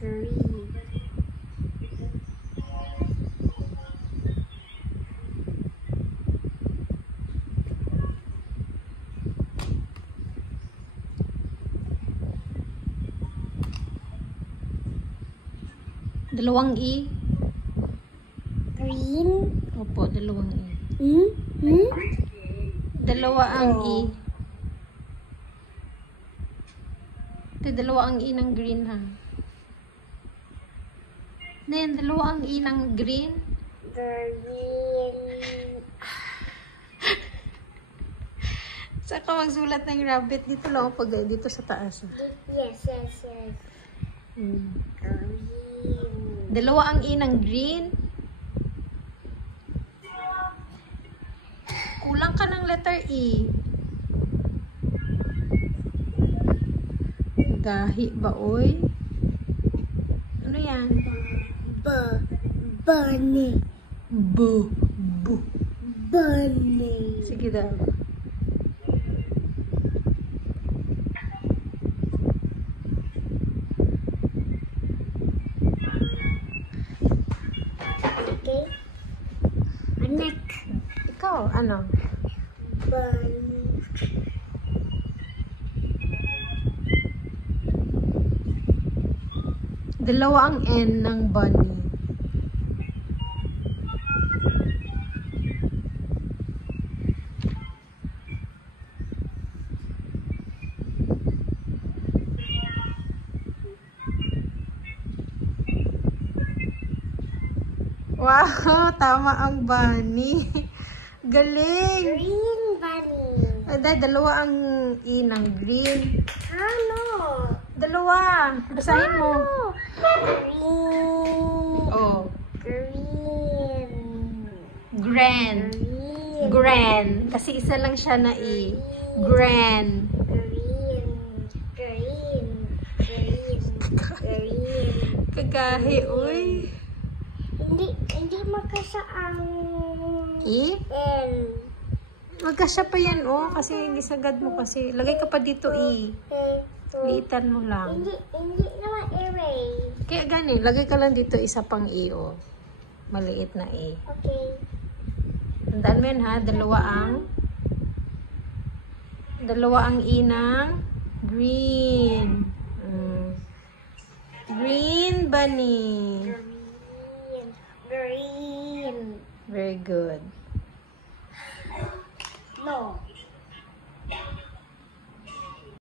Green. Dalawang E. Green. Opo, dalawang E. Hmm? Dalawa ang E. Oh. Ito, dalawa ang E ng green, ha? Nen, dalawa ang E ng green. Green. Saan ka magsulat ng rabbit? Dito lang ako pag dito sa taas. Yes. Green. Dalawa ang E ng green. Kulang ka ng letter E. Gahi ba, oy? Ano yan? Bunny. Bu. Bunny. Sige daw. Okay. Anak. Ikaw, ano? Bunny. Dalawa ang N ng bunny. Wow, tama ang bunny. Galing. Green bunny. Aday, dalawa ang E ng green. Ano? Dalawa. Basahin mo. Oh. Green. Grand. Green. Grand. Kasi isa lang siya na E. Grand. Green. Kagahi, uy. Hindi magkasa ang E? L. Magkasya pa yan, oh. Kasi hindi sagad mo kasi. Lagay ka pa dito, E. Liitan mo lang. Hindi naman array. Kaya gani, lagay ka lang dito isa pang E, oh. Maliit na E. Okay. Tandaan mo yan, ha? Dalawa ang E ng green. Green bunny. Green. Very good.